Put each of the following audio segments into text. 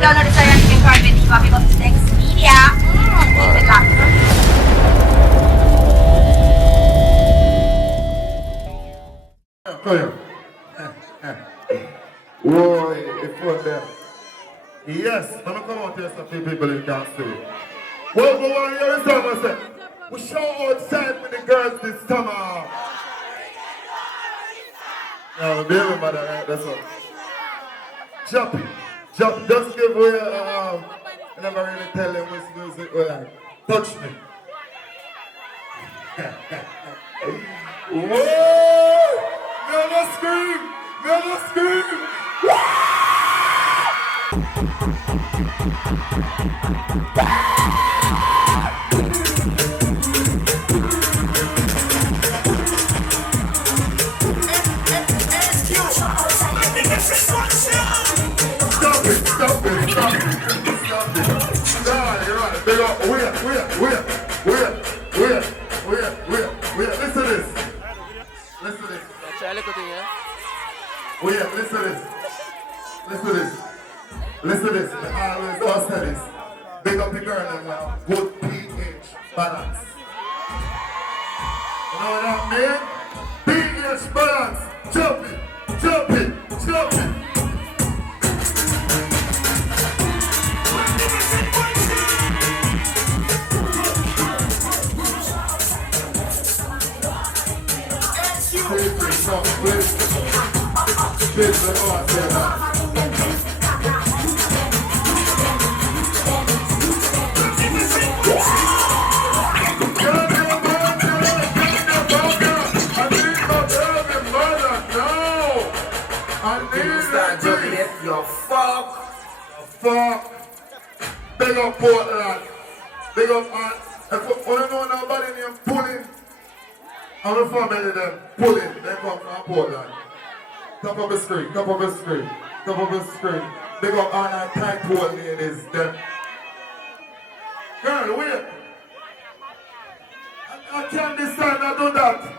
download the Sarah Chicken Card with Eva because it's next media. Keep it locked. Come here. Whoa, it's one there. Yes, I'm gonna come out here so few people you can't see. Well, go on here this summer, say. We show outside with the girls this summer. Yeah, baby mother, right? That's all. Jump, jump, just give away, I never really tell them which music we like. Touch me. Whoa! Never scream! Never scream! Stop it! Stop it! Stop it! Stop it! Nah, you're right. They go, wait. Listen to this. Listen to this. Wait, listen to this. Listen to this. Listen to this. I always don't say this. Big up the girl and good pH balance. You know what I mean? pH balance. Jump it. Jump it. Jump it. Fuck. Big up Portland. Big up Ant. If you don't know nobody named Pulling, I'm a family them. Pulling. They come from Portland. Top of the screen. Top of the screen. Top of the screen. Big up Ant and tight Port ladies. Them. Girl, wait. I can't decide to do that.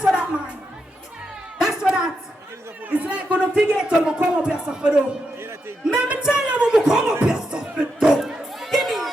That's what that man. That's what that. It's like when you figure it out, you come up here for do. Let me tell you when you come up here for do. Give me.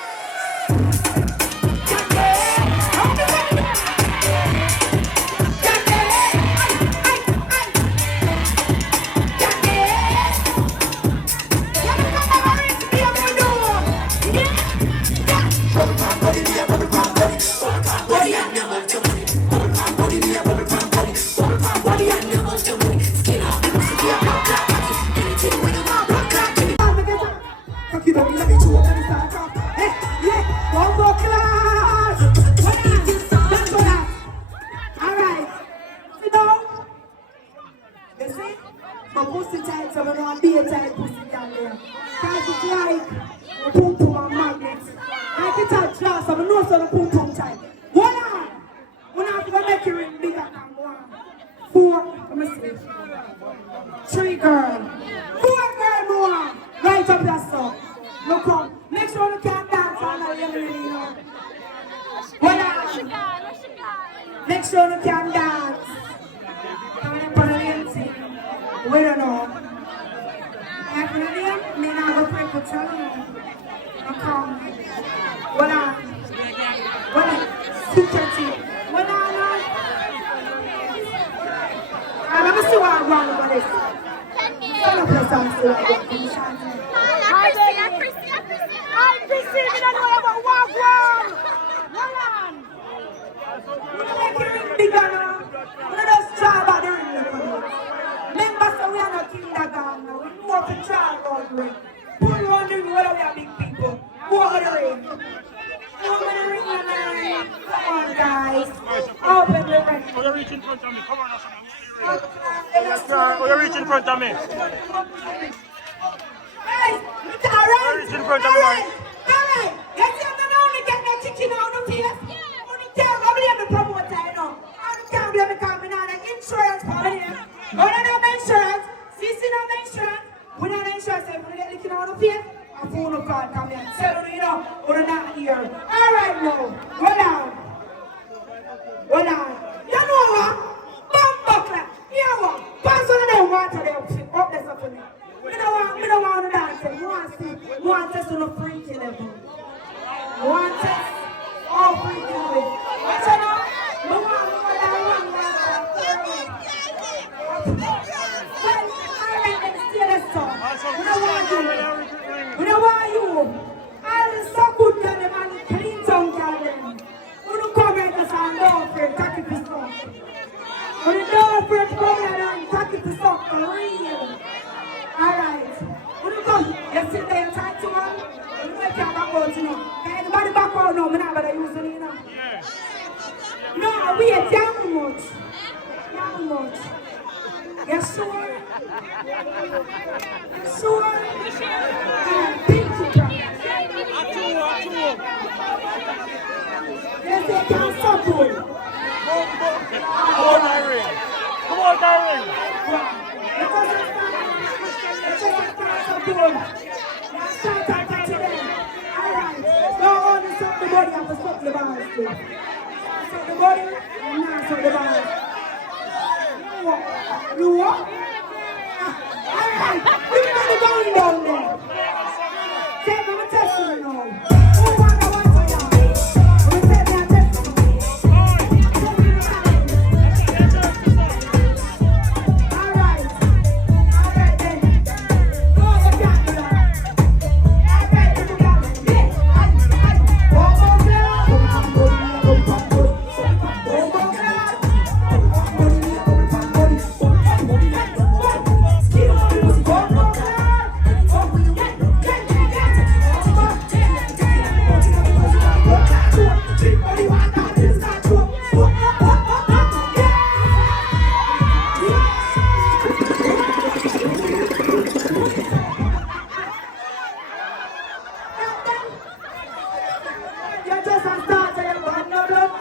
just a start and you want no blood.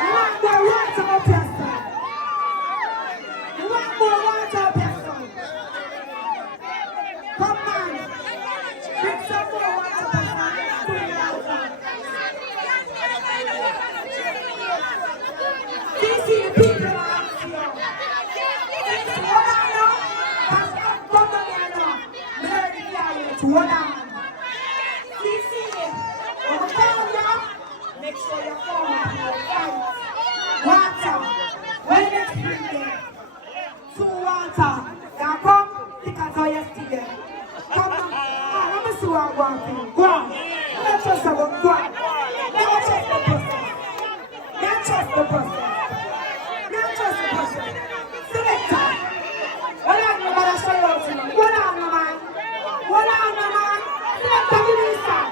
You want more water up your son. You want more water up your son. Come on. Bring some more water up your son. Put it out there. This is the people around you. Hold on now. That's not come again now. Mary Carriage, hold on. Make sure you're following water. When it's drinking, 2 water. Now come, think as how you still. Come on. Let me see what I'm going. Go on. Let's just go on. Go on. Now trust the process. Now trust the process. Now trust the process. Selector. What on, you gotta show you out to me. What on, man? What on, man? Selector, give me some.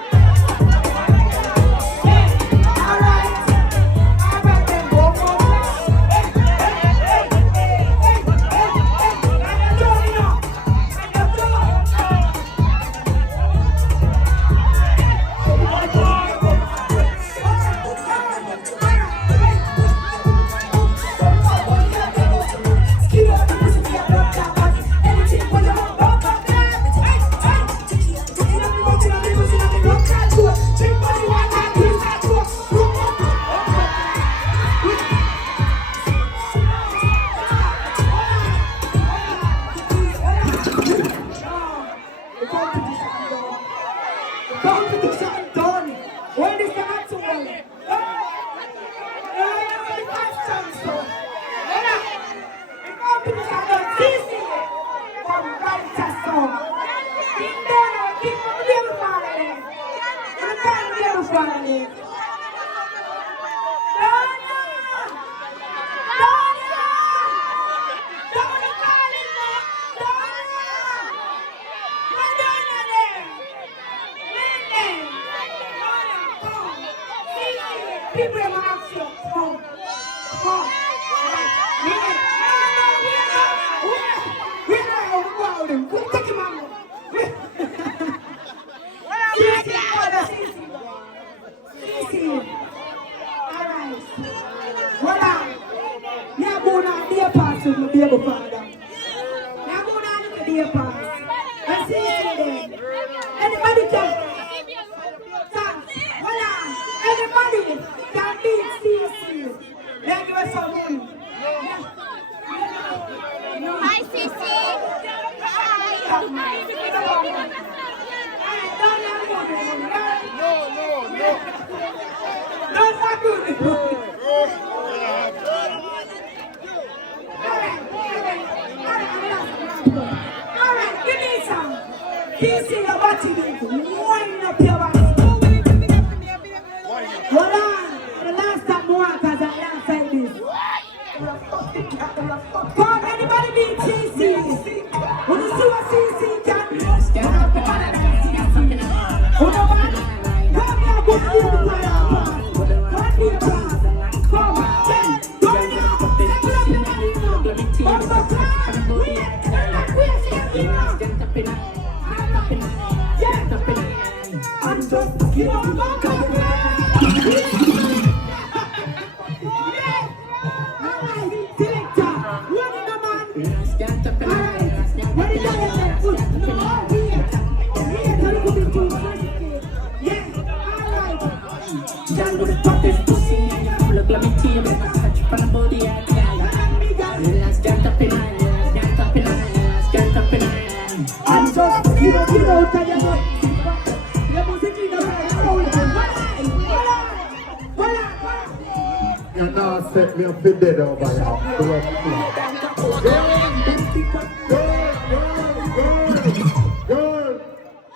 You're not set me up for dead over here.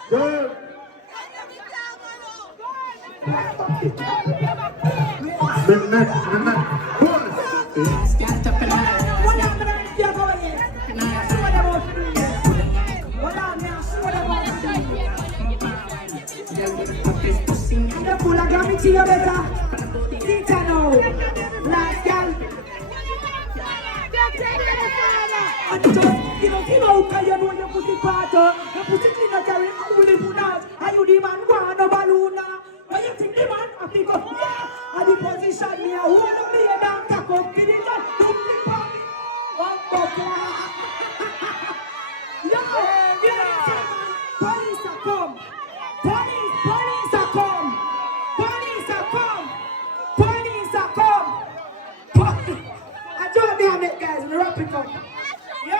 Good. The next. Are you the man, one of Baluna? Why you think the man? I think of me wrap it up. Yo!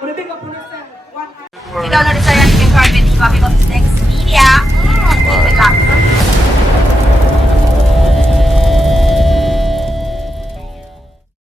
Wanna big up on yourself. One. You don't know the story of the Videographyer, big up to next